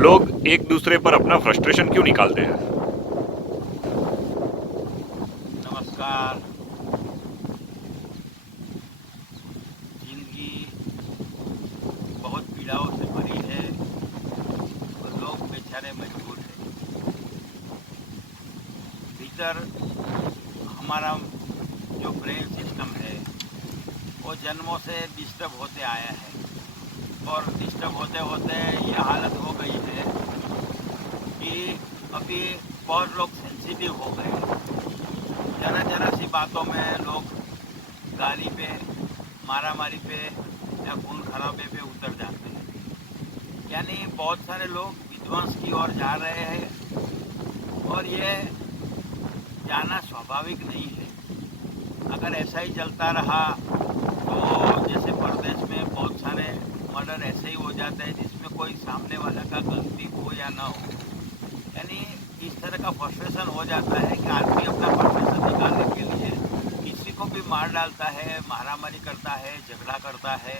लोग एक दूसरे पर अपना फ्रस्ट्रेशन क्यों निकालते हैं? नमस्कार। जिंदगी बहुत पीड़ाओं से भरी है और लोग बेचारे मजबूर हैं। भीतर हमारा जो ब्रेन सिस्टम है वो जन्मों से डिस्टर्ब होते आया है और डिस्टर्ब होते होते ये हालत हो गई है कि अभी बहुत लोग सेंसिटिव हो गए हैं। ज़रा ज़रा सी बातों में लोग गाली पे, मारामारी पे या खून खराबे पे उतर जाते हैं। यानी बहुत सारे लोग विध्वंस की ओर जा रहे हैं और ये जाना स्वाभाविक नहीं है। अगर ऐसा ही चलता रहा तो जैसे प्रदेश में बहुत सारे मर्डर ऐसे ही हो जाते हैं जिसमें कोई सामने वाला का गलती हो या ना हो। यानी इस तरह का फ्रस्ट्रेशन हो जाता है कि आदमी अपना फ्रस्ट्रेशन निकालने के लिए किसी को भी मार डालता है, मारामारी करता है, झगड़ा करता है।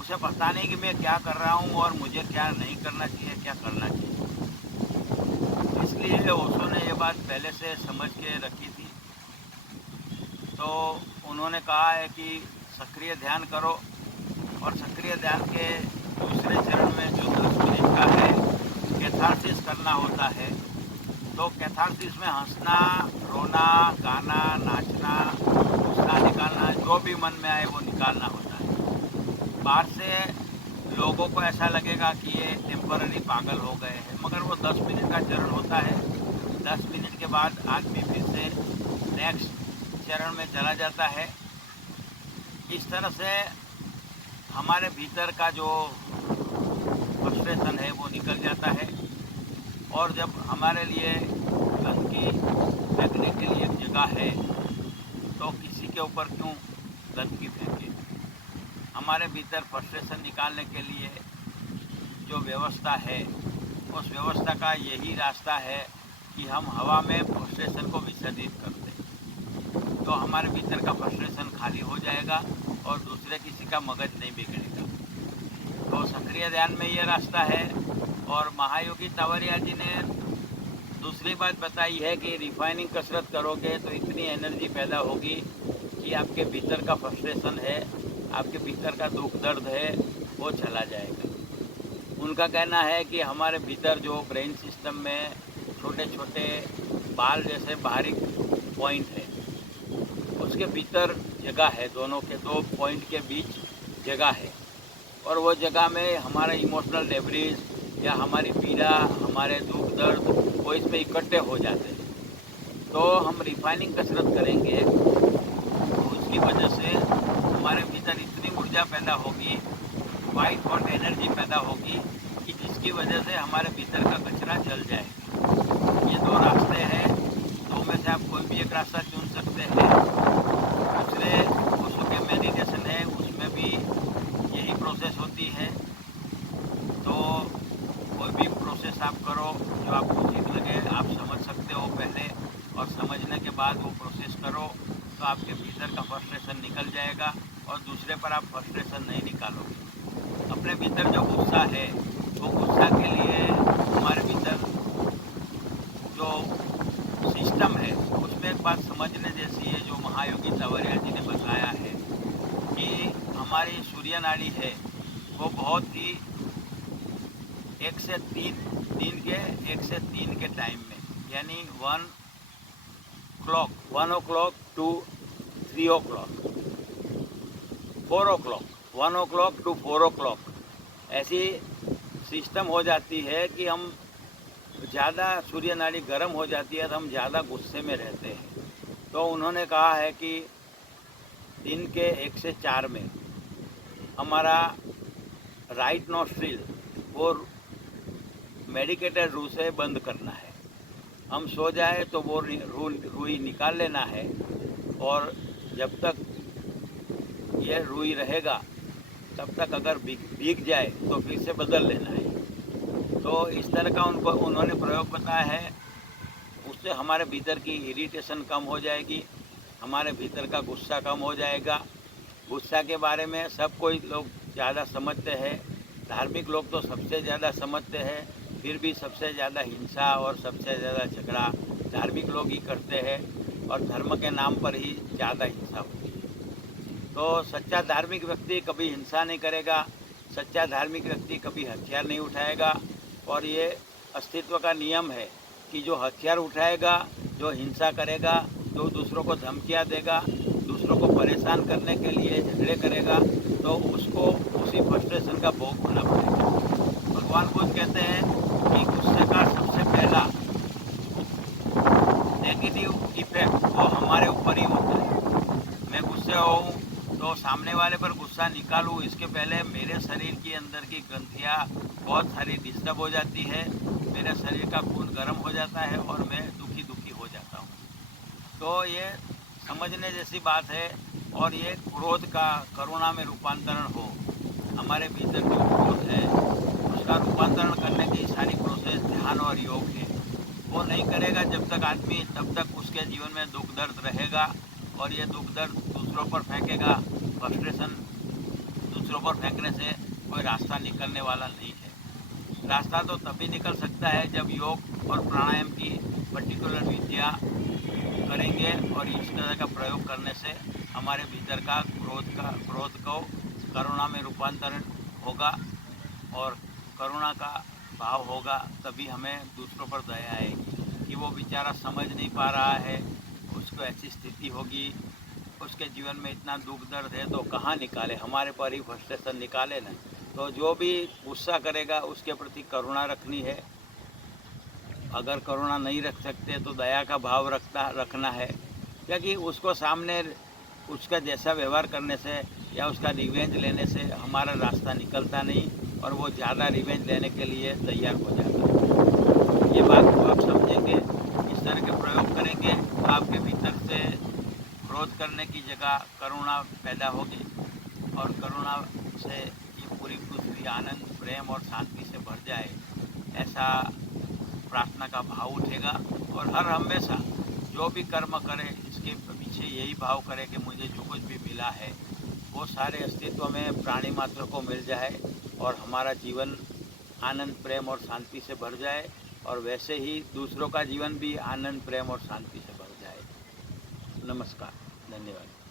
उसे पता नहीं कि मैं क्या कर रहा हूँ और मुझे क्या नहीं करना चाहिए, क्या करना चाहिए। इसलिए ओशो ने ये बात पहले से समझ के रखी थी। तो उन्होंने कहा है कि सक्रिय ध्यान करो और सक्रिय ध्यान के दूसरे चरण में जो 10 मिनट का है कैथारसिस करना होता है। तो कैथारसिस में हंसना, रोना, गाना, नाचना, गुस्सा निकालना, जो भी मन में आए वो निकालना होता है। बाहर से लोगों को ऐसा लगेगा कि ये टेम्पररी पागल हो गए हैं, मगर वो 10 मिनट का चरण होता है। 10 मिनट के बाद आदमी फिर से नेक्स्ट चरण में चला जाता है। इस तरह से हमारे भीतर का जो फ्रस्ट्रेशन है वो निकल जाता है। और जब हमारे लिए गंदगी फेंकने के लिए एक जगह है तो किसी के ऊपर क्यों गंदगी फेंके। हमारे भीतर फ्रस्ट्रेशन निकालने के लिए जो व्यवस्था है उस व्यवस्था का यही रास्ता है कि हम हवा में फ्रस्ट्रेशन को विसर्जित कर दें। तो हमारे भीतर का फ्रस्ट्रेशन खाली हो जाएगा और दूसरे किसी का मगज नहीं बिगड़ेगा। तो सक्रिय ध्यान में ये रास्ता है। और महायोगी तावरिया जी ने दूसरी बात बताई है कि रिफाइनिंग कसरत करोगे तो इतनी एनर्जी पैदा होगी कि आपके भीतर का फ्रस्ट्रेशन है, आपके भीतर का दुख दर्द है, वो चला जाएगा। उनका कहना है कि हमारे भीतर जो ब्रेन सिस्टम में छोटे छोटे बाल जैसे बारीक पॉइंट है उसके भीतर जगह है, दोनों के 2 पॉइंट के बीच जगह है। और वो जगह में हमारा इमोशनल डेब्रीज या हमारी पीड़ा, हमारे दुख दर्द वो इसमें इकट्ठे हो जाते हैं। तो हम रिफाइनिंग कसरत करेंगे तो उसकी वजह से हमारे भीतर इतनी ऊर्जा पैदा होगी, वाइट हॉट एनर्जी पैदा होगी कि जिसकी वजह से हमारे भीतर का कचरा जल जाएगा। ये 2 रास्ते हैं, 2 में से आप कोई भी एक रास्ता चुन सकते हैं। दूसरे ओशो के मेडिटेशन है उसमें भी यही प्रोसेस होती है। तो कोई भी प्रोसेस आप करो जो आपको ठीक लगे, आप समझ सकते हो पहले, और समझने के बाद वो प्रोसेस करो तो आपके भीतर का फ्रस्ट्रेशन निकल जाएगा और दूसरे पर आप फ्रस्ट्रेशन नहीं निकालोगे। अपने भीतर जो गुस्सा है वो गुस्सा के लिए हमारे भीतर जो सिस्टम है उसमें एक बात समझने जैसी है जो महायोगी तावरिया जी ने बताया है कि हमारी सूर्य नाड़ी है वो बहुत ही 1 से 3 दिन के 1 से 3 के टाइम में, यानी 1 o'clock to 3 o'clock, 4 o'clock, 1 o'clock to 4 o'clock ऐसी सिस्टम हो जाती है कि हम ज़्यादा सूर्य नाड़ी गर्म हो जाती है तो हम ज़्यादा गुस्से में रहते हैं। तो उन्होंने कहा है कि दिन के 1 से 4 में हमारा राइट नॉस्ट्रिल वो मेडिकेटेड रू से बंद करना है। हम सो जाए तो वो रुई निकाल लेना है और जब तक ये रुई रहेगा तब तक अगर भीग जाए तो फिर से बदल लेना है। तो इस तरह का उन्होंने प्रयोग बताया है। उससे हमारे भीतर की इरिटेशन कम हो जाएगी, हमारे भीतर का गुस्सा कम हो जाएगा। गुस्सा के बारे में सब कोई लोग ज़्यादा समझते हैं, धार्मिक लोग तो सबसे ज़्यादा समझते हैं फिर भी सबसे ज़्यादा हिंसा और सबसे ज़्यादा झगड़ा धार्मिक लोग ही करते हैं और धर्म के नाम पर ही ज़्यादा हिंसा होती है। तो सच्चा धार्मिक व्यक्ति कभी हिंसा नहीं करेगा, सच्चा धार्मिक व्यक्ति कभी हथियार नहीं उठाएगा। और ये अस्तित्व का नियम है कि जो हथियार उठाएगा, जो हिंसा करेगा, जो दूसरों को धमकियाँ देगा, दूसरों को परेशान करने के लिए झगड़े करेगा, तो उसको उसी फ्रस्ट्रेशन का भोग होना पड़ेगा। भगवान बुद्ध कहते हैं कि गुस्से का सबसे पहला नेगेटिव इफेक्ट वो हमारे ऊपर ही होता है। मैं गुस्से हूँ तो सामने वाले पर गुस्सा निकालूँ, इसके पहले मेरे शरीर के अंदर की ग्रंथियाँ बहुत सारी डिस्टर्ब हो जाती है, मेरे शरीर का खून गर्म हो जाता है और मैं दुखी हो जाता हूँ। तो ये समझने जैसी बात है। और ये क्रोध का करुणा में रूपांतरण हो, हमारे भीतर जो क्रोध है उसका रूपांतरण करने की सारी प्रोसेस ध्यान और योग है। वो नहीं करेगा जब तक आदमी, तब तक उसके जीवन में दुख दर्द रहेगा और ये दुख दर्द दूसरों पर फेंकेगा। फ्रस्ट्रेशन दूसरों पर फेंकने से कोई रास्ता निकलने वाला नहीं है। रास्ता तो तभी निकल सकता है जब योग और प्राणायाम की पर्टिकुलर विधियाँ करेंगे और इस तरह का प्रयोग करने से हमारे भीतर का क्रोध को करुणा में रूपांतरण होगा और करुणा का भाव होगा। तभी हमें दूसरों पर दया आएगी कि वो बेचारा समझ नहीं पा रहा है, उसको ऐसी स्थिति होगी, उसके जीवन में इतना दुख दर्द है तो कहाँ निकाले, हमारे पर ही फ्रस्ट्रेशन निकाले ना। तो जो भी गुस्सा करेगा उसके प्रति करुणा रखनी है। अगर करुणा नहीं रख सकते तो दया का भाव रखना है, क्योंकि उसको सामने उसका जैसा व्यवहार करने से या उसका रिवेंज लेने से हमारा रास्ता निकलता नहीं और वो ज़्यादा रिवेंज लेने के लिए तैयार हो जाता है। ये बात को आप समझेंगे, इस तरह के प्रयोग करेंगे तो आपके भीतर से क्रोध करने की जगह करुणा पैदा होगी और करुणा से ये पूरी पृथ्वी आनंद, प्रेम और शांति से भर जाए, ऐसा प्रार्थना का भाव उठेगा। और हर हमेशा जो भी कर्म करे इसके पीछे यही भाव करे कि मुझे जो कुछ भी मिला है वो सारे अस्तित्व में प्राणी मात्र को मिल जाए और हमारा जीवन आनंद, प्रेम और शांति से भर जाए और वैसे ही दूसरों का जीवन भी आनंद, प्रेम और शांति से भर जाए। नमस्कार, धन्यवाद।